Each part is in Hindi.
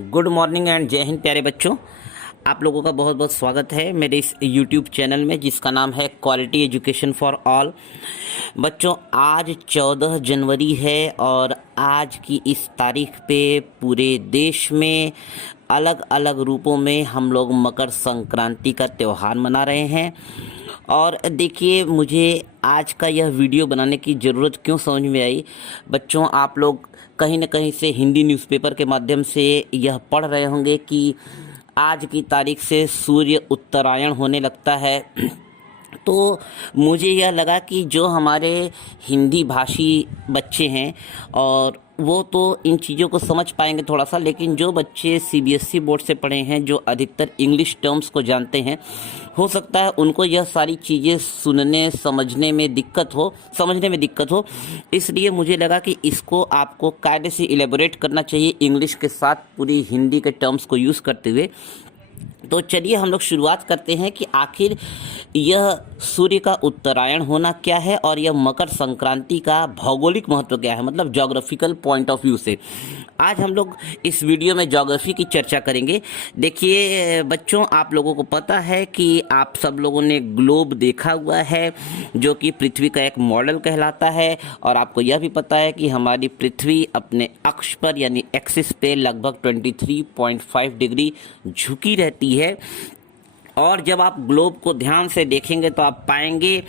गुड मॉर्निंग एंड जय हिंद प्यारे बच्चों। आप लोगों का बहुत बहुत स्वागत है मेरे इस यूट्यूब चैनल में जिसका नाम है क्वालिटी एजुकेशन फॉर ऑल। बच्चों, आज 14 जनवरी है और आज की इस तारीख पे पूरे देश में अलग अलग रूपों में हम लोग मकर संक्रांति का त्यौहार मना रहे हैं। और देखिए, मुझे आज का यह वीडियो बनाने की ज़रूरत क्यों समझ में आई। बच्चों, आप लोग कहीं न कहीं से हिंदी न्यूज़पेपर के माध्यम से यह पढ़ रहे होंगे कि आज की तारीख से सूर्य उत्तरायण होने लगता है। तो मुझे यह लगा कि जो हमारे हिंदी भाषी बच्चे हैं और वो तो इन चीज़ों को समझ पाएंगे थोड़ा सा, लेकिन जो बच्चे सीबीएसई बोर्ड से पढ़े हैं, जो अधिकतर इंग्लिश टर्म्स को जानते हैं, हो सकता है उनको यह सारी चीज़ें समझने में दिक्कत हो। इसलिए मुझे लगा कि इसको आपको कायदे से इलेबोरेट करना चाहिए इंग्लिश के साथ पूरी हिंदी के टर्म्स को यूज़ करते हुए। तो चलिए हम लोग शुरुआत करते हैं कि आखिर यह सूर्य का उत्तरायण होना क्या है और यह मकर संक्रांति का भौगोलिक महत्व क्या है, मतलब ज्योग्राफिकल पॉइंट ऑफ व्यू से। आज हम लोग इस वीडियो में ज्योग्राफी की चर्चा करेंगे। देखिए बच्चों, आप लोगों को पता है कि आप सब लोगों ने ग्लोब देखा हुआ है जो कि पृथ्वी का एक मॉडल कहलाता है, और आपको यह भी पता है कि हमारी पृथ्वी अपने अक्ष पर यानी एक्सिस पे लगभग 23.5 डिग्री झुकी रहती है। और जब आप ग्लोब को ध्यान से देखेंगे तो आप पाएंगे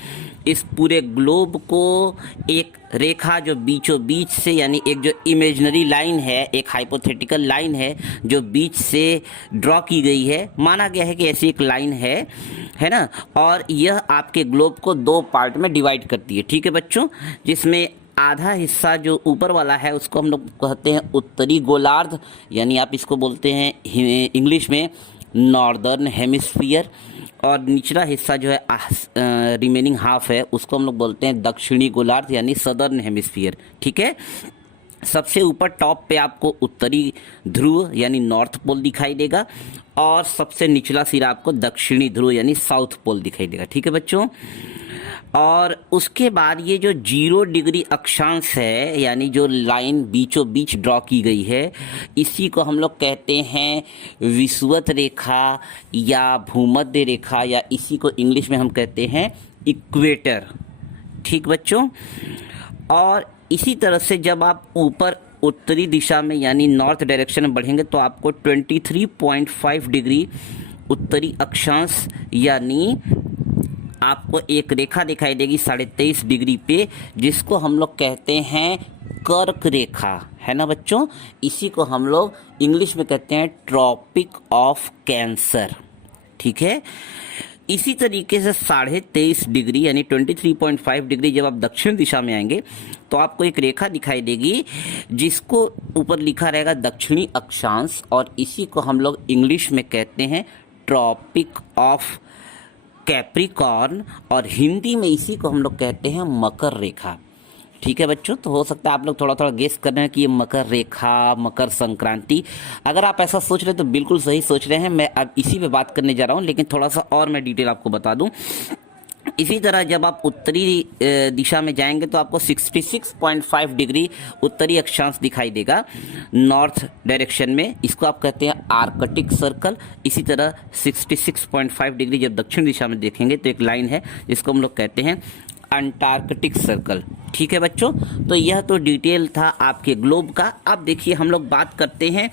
इस पूरे ग्लोब को एक रेखा जो बीचों बीच से, यानी एक जो इमेजिनरी लाइन है, एक हाइपोथेटिकल लाइन है जो बीच से ड्रॉ की गई है। माना गया है कि ऐसी एक लाइन है ना, और यह आपके ग्लोब को दो पार्ट में डिवाइड करती है। ठीक है बच्चों, जिसमें आधा हिस्सा जो ऊपर वाला है उसको हम लोग कहते हैं उत्तरी गोलार्ध, यानी आप इसको बोलते हैं इंग्लिश में नॉर्दर्न हेमिस्फीयर, और निचला हिस्सा जो है रिमेनिंग हाफ है उसको हम लोग बोलते हैं दक्षिणी गोलार्ध यानी सदर्न हेमिस्फीयर। ठीक है, सबसे ऊपर टॉप पे आपको उत्तरी ध्रुव यानी नॉर्थ पोल दिखाई देगा और सबसे निचला सिरा आपको दक्षिणी ध्रुव यानी साउथ पोल दिखाई देगा। ठीक है बच्चों, और उसके बाद ये जो 0 डिग्री अक्षांश है, यानी जो लाइन बीचों बीच ड्रॉ की गई है, इसी को हम लोग कहते हैं विषुवत रेखा या भूमध्य रेखा, या इसी को इंग्लिश में हम कहते हैं इक्वेटर। ठीक बच्चों, और इसी तरह से जब आप ऊपर उत्तरी दिशा में यानी नॉर्थ डायरेक्शन में बढ़ेंगे तो आपको 23.5 डिग्री उत्तरी अक्षांश यानी आपको एक रेखा दिखाई देगी 23.5 डिग्री पे, जिसको हम लोग कहते हैं कर्क रेखा, है ना बच्चों। इसी को हम लोग इंग्लिश में कहते हैं ट्रॉपिक ऑफ कैंसर। ठीक है, इसी तरीके से 23.5 डिग्री यानी 23.5 डिग्री जब आप दक्षिण दिशा में आएंगे तो आपको एक रेखा दिखाई देगी जिसको ऊपर लिखा रहेगा दक्षिणी अक्षांश, और इसी को हम लोग इंग्लिश में कहते हैं ट्रॉपिक ऑफ कैप्रिकॉर्न, और हिंदी में इसी को हम लोग कहते हैं मकर रेखा। ठीक है बच्चों, तो हो सकता है आप लोग थोड़ा थोड़ा गेस कर रहे हैं कि ये मकर रेखा, मकर संक्रांति, अगर आप ऐसा सोच रहे हैं तो बिल्कुल सही सोच रहे हैं। मैं अब इसी पे बात करने जा रहा हूँ, लेकिन थोड़ा सा और मैं डिटेल आपको बता दूँ। इसी तरह जब आप उत्तरी दिशा में जाएंगे तो आपको 66.5 डिग्री उत्तरी अक्षांश दिखाई देगा नॉर्थ डायरेक्शन में, इसको आप कहते हैं आर्कटिक सर्कल। इसी तरह 66.5 डिग्री जब दक्षिण दिशा में देखेंगे तो एक लाइन है जिसको हम लोग कहते हैं अंटार्कटिक सर्कल। ठीक है बच्चों, तो यह तो डिटेल था आपके ग्लोब का। अब देखिए हम लोग बात करते हैं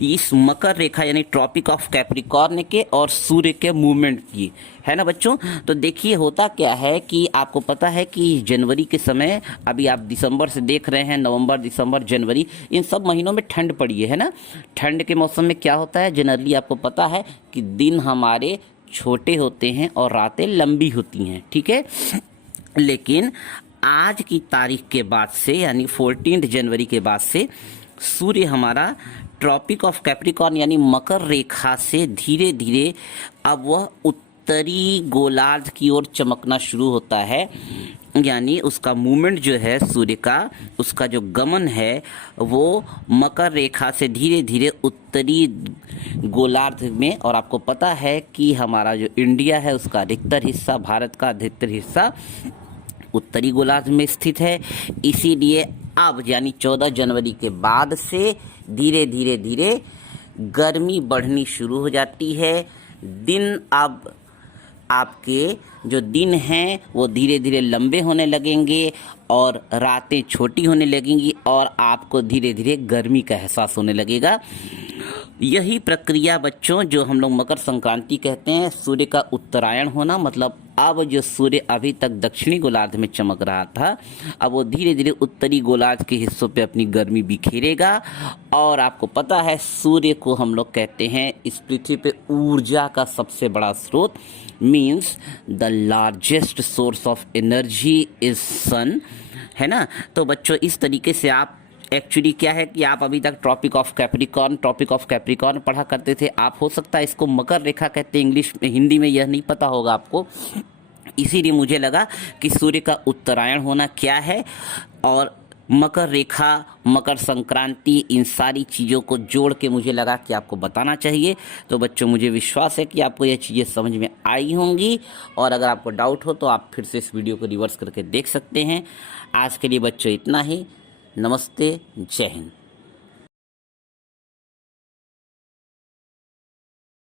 इस मकर रेखा यानी ट्रॉपिक ऑफ कैप्रिकॉर्न के और सूर्य के मूवमेंट की, है ना बच्चों। तो देखिए होता क्या है कि आपको पता है कि जनवरी के समय, अभी आप दिसंबर से देख रहे हैं, नवंबर, दिसंबर, जनवरी, इन सब महीनों में ठंड पड़ी है ना। ठंड के मौसम में क्या होता है, जनरली आपको पता है कि दिन हमारे छोटे होते हैं और रातें लंबी होती हैं। ठीक है, लेकिन आज की तारीख के बाद से यानी 14 जनवरी के बाद से सूर्य हमारा ट्रॉपिक ऑफ कैप्रिकॉर्न यानी मकर रेखा से धीरे धीरे अब वह उत्तरी गोलार्ध की ओर चमकना शुरू होता है, यानी उसका मूवमेंट जो है सूर्य का, उसका जो गमन है वो मकर रेखा से धीरे धीरे उत्तरी गोलार्ध में। और आपको पता है कि हमारा जो इंडिया है उसका अधिकतर हिस्सा, भारत का अधिकतर हिस्सा उत्तरी गोलार्ध में स्थित है। इसीलिए अब यानी 14 जनवरी के बाद से धीरे धीरे गर्मी बढ़नी शुरू हो जाती है। दिन अब आपके जो दिन हैं वो धीरे धीरे लंबे होने लगेंगे और रातें छोटी होने लगेंगी और आपको धीरे धीरे गर्मी का एहसास होने लगेगा। यही प्रक्रिया बच्चों जो हम लोग मकर संक्रांति कहते हैं, सूर्य का उत्तरायण होना, मतलब अब जो सूर्य अभी तक दक्षिणी गोलार्ध में चमक रहा था, अब वो धीरे धीरे उत्तरी गोलार्ध के हिस्सों पे अपनी गर्मी बिखेरेगा। और आपको पता है सूर्य को हम लोग कहते हैं इस पृथ्वी पे ऊर्जा का सबसे बड़ा स्रोत, means the largest source of energy is sun, है ना। तो बच्चों इस तरीके से आप एक्चुअली क्या है कि आप अभी तक ट्रॉपिक ऑफ कैप्रिकॉर्न पढ़ा करते थे। आप हो सकता है इसको मकर रेखा कहते हैं इंग्लिश में, हिंदी में यह नहीं पता होगा आपको। इसीलिए मुझे लगा कि सूर्य का उत्तरायण होना क्या है और मकर रेखा, मकर संक्रांति, इन सारी चीज़ों को जोड़ के मुझे लगा कि आपको बताना चाहिए। तो बच्चों मुझे विश्वास है कि आपको ये चीज़ें समझ में आई होंगी और अगर आपको डाउट हो तो आप फिर से इस वीडियो को रिवर्स करके देख सकते हैं। आज के लिए बच्चों इतना ही। नमस्ते, जय हिंद।